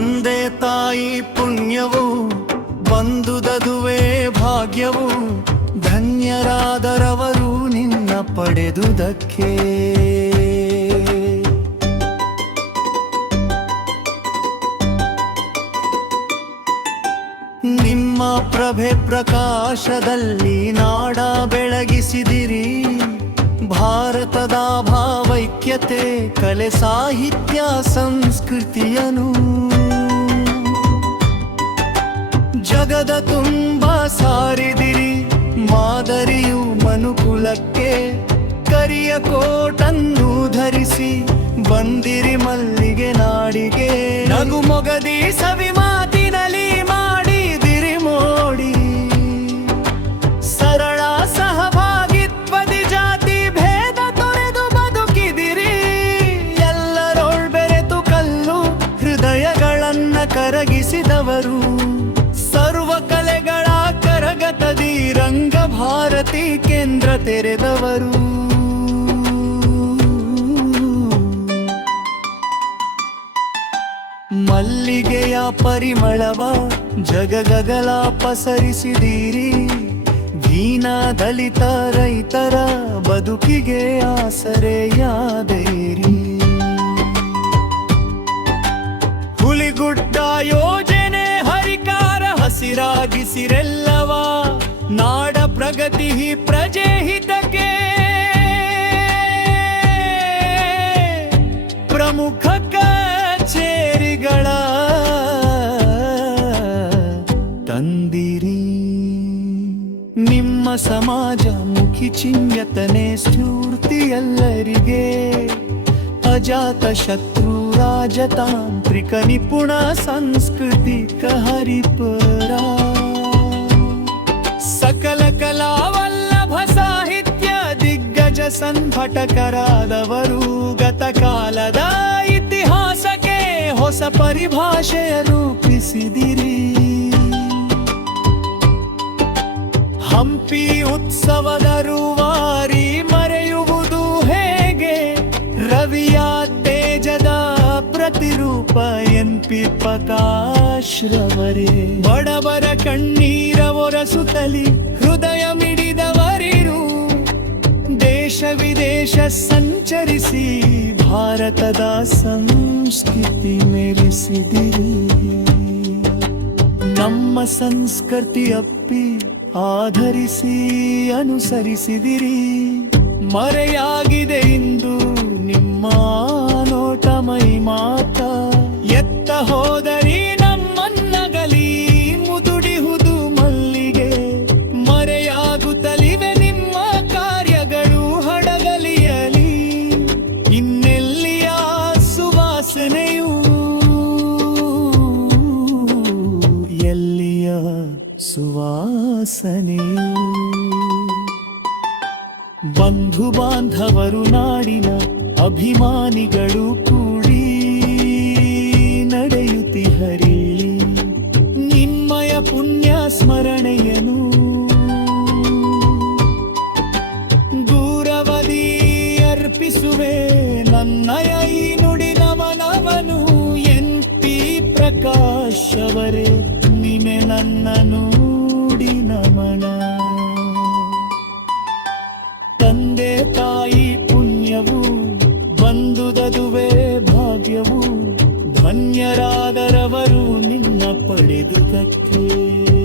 ತಂದೆ ತಾಯಿ ಪುಣ್ಯವು ಬಂದುದದುವೆ ಭಾಗ್ಯವು, ಧನ್ಯರಾದರವರು ನಿನ್ನ ಪಡೆದುದಕ್ಕೆ. ನಿಮ್ಮ ಪ್ರಭೆ ಪ್ರಕಾಶದಲ್ಲಿ ನಾಡ ಬೆಳಗಿಸಿದಿರಿ. ಭಾರತದ ಭಾವೈಕ್ಯತೆ, ಕಲೆ, ಸಾಹಿತ್ಯ ಸಂಸ್ಕೃತಿಯನು ಜಗದ ತುಂಬ ಸಾರಿದಿರಿ, ಮಾದರಿಯು ಮನುಕುಲಕ್ಕೆ ಕರಿಯ ಕೋಟನ್ನು ಧರಿಸಿ ಬಂದಿರಿ ಮಲ್ಲಿಗೆ ನಾಡಿಗೆ. ನಗು ಮೊಗದಿ ಸವಿ ಮಾತಿನಲ್ಲಿ ಮಾಡಿದಿರಿ ಮೋಡಿ. ಸರಳ ಸಹಭಾಗಿತ್ವದಿ ಜಾತಿ ಭೇದ ತೊರೆದು ಬದುಕಿದಿರಿ. ಎಲ್ಲರೋಳ್ ಬೆರೆತು ಕಲ್ಲು ಹೃದಯಗಳನ್ನ ಕರಗಿಸಿದವರು. ರಂಗ ಭಾರತಿ ಕೇಂದ್ರ ತೆರೆದವರು. ಮಲ್ಲಿಗೆಯ ಪರಿಮಳವ ಜಗಗಗಲ ಪಸರಿಸಿದೀರಿ. ದೀನ ದಲಿತ ರೈತರ ಬದುಕಿಗೆ ಆಸರೆಯಾದೇರಿ. ಹುಲಿಗುಡ್ಡ ಯೋಜನೆ ಹರಿಕಾರ ಹಸಿರಾಗಿಸಿರೆಲ್ಲ ಪ್ರಗತಿ ಪ್ರಜೆ ಹಿತಕ್ಕೆ ಪ್ರಮುಖ ಕಚೇರಿಗಳ ತಂದಿರಿ. ನಿಮ್ಮ ಸಮಾಜ ಮುಖಿ ಚಿಂತನೆ ಸ್ಫೂರ್ತಿ ಎಲ್ಲರಿಗೆ ಅಜಾತ ಶತ್ರು ರಾಜತಾಂತ್ರಿಕ ನಿಪುಣ ಸಂಸ್ಕೃತಿಕ ಹರಿಪರ ಸಂಘಟಕರಾದವರು ಗತಕಾಲದ ಇತಿಹಾಸಕ್ಕೆ ಹೊಸ ಪರಿಭಾಷೆಯ ರೂಪಿಸಿದಿರಿ. ಹಂಪಿ ಉತ್ಸವದ ರೂವಾರಿ ಮರೆಯುವುದು ಹೇಗೆ? ರವಿಯ ತೇಜದ ಪ್ರತಿರೂಪ ಎನ್ ಪಿ ಬಡವರ ಕಣ್ಣೀರ ಒರಸುತ್ತಲಿ, ಹೃದಯ ಮಿಡಿದವರಿರು. ವಿದೇಶ ಸಂಚರಿಸಿ ಭಾರತದ ಸಂಸ್ಕೃತಿ ಮೆರೆಸಿದಿರಿ ನಮ್ಮ ಸಂಸ್ಕೃತಿ ಅಪ್ಪಿ ಆಧರಿಸಿ ಅನುಸರಿಸಿದಿರಿ. ಮರೆಯಾಗಿದೆ ಇಂದು ಸುವಾಸನೆಯೂ ಬಂಧು ಬಾಂಧವರು ನಾಡಿನ ಅಭಿಮಾನಿಗಳು ಕೂಡಿ ನಡೆಯುತ್ತಿಹರಿ ನಿಮ್ಮಯ ಪುಣ್ಯ ಸ್ಮರಣೆಯನು. ದೂರವದಿ ಅರ್ಪಿಸುವೆ ನನ್ನಯ ಈ ನುಡಿ ನಮನವನು ಎನ್ ಪಿ ಪ್ರಕಾಶವರೇ ನಿಮೆ ನಿನೆ ನನ್ನ ತಂದೆ ತಾಯಿ ಪುಣ್ಯವು ಬಂದುದದುವೆ ಭಾಗ್ಯವು ಧನ್ಯರಾದರವರು ನಿನ್ನ ಪಡೆದುದಕ್ಕೆ.